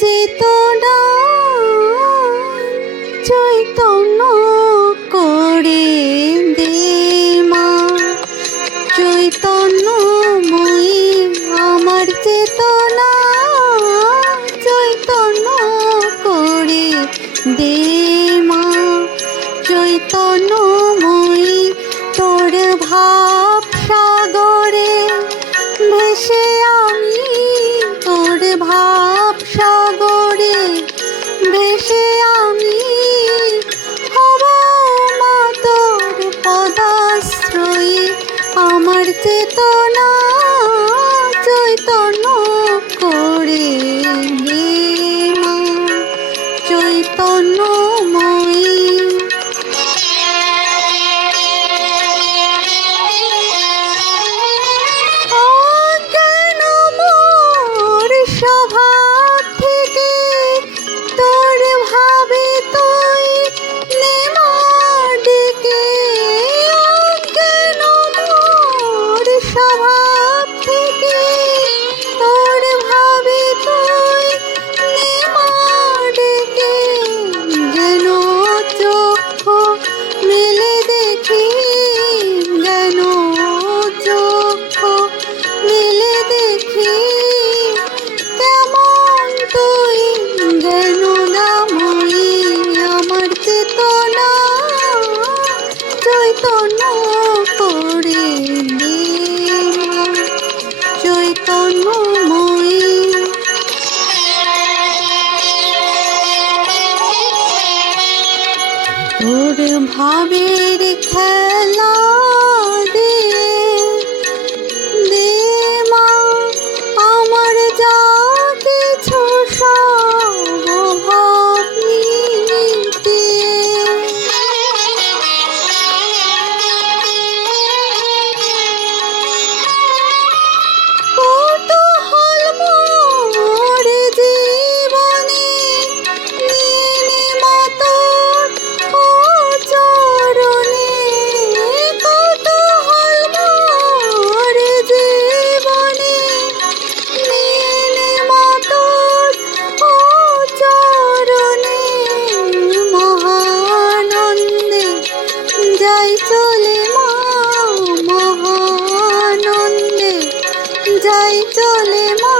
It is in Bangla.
চেতনা চৈতন্য করে দে মা। চৈতন্যময়ী আমার চেতনা চৈতন্য করে দে মা। চৈতন্যময়ী তোর ভাব সাগরে ভেসে আমি, তোর ভাব সাগরে ভেসে আমি হব মা তোর পদাশ্রয়ী। আমার চেতনা চৈতন্য করে দে মা। চৈতন্যময়ী স্বভাব থেকে তোর ভাবে তুই নেমা ডেকে। কেন মোর স্বভাব থেকে তোর ভাবে তুই নেমা ডেকে। যেন চক্ষু মেলে দেখি, যেন চক্ষু মেলে দেখি কেমন তুই যেন নামই। আমার চেতনা চৈতন্য করে দে মা। চৈতন্যময়ী তোর ভাবের খেলা দে দে মা। আমার যা কিছু সব ভাব মিটিয়ে কৌতূহল মোর জীবনে নিয়ে নে মা তোর চরণে। কৌতূহল মোর জীবনে নিয়ে নে মা তোর চরণে। মহানন্দে যাই চলে মা, মহানন্দে যাই চলে মা।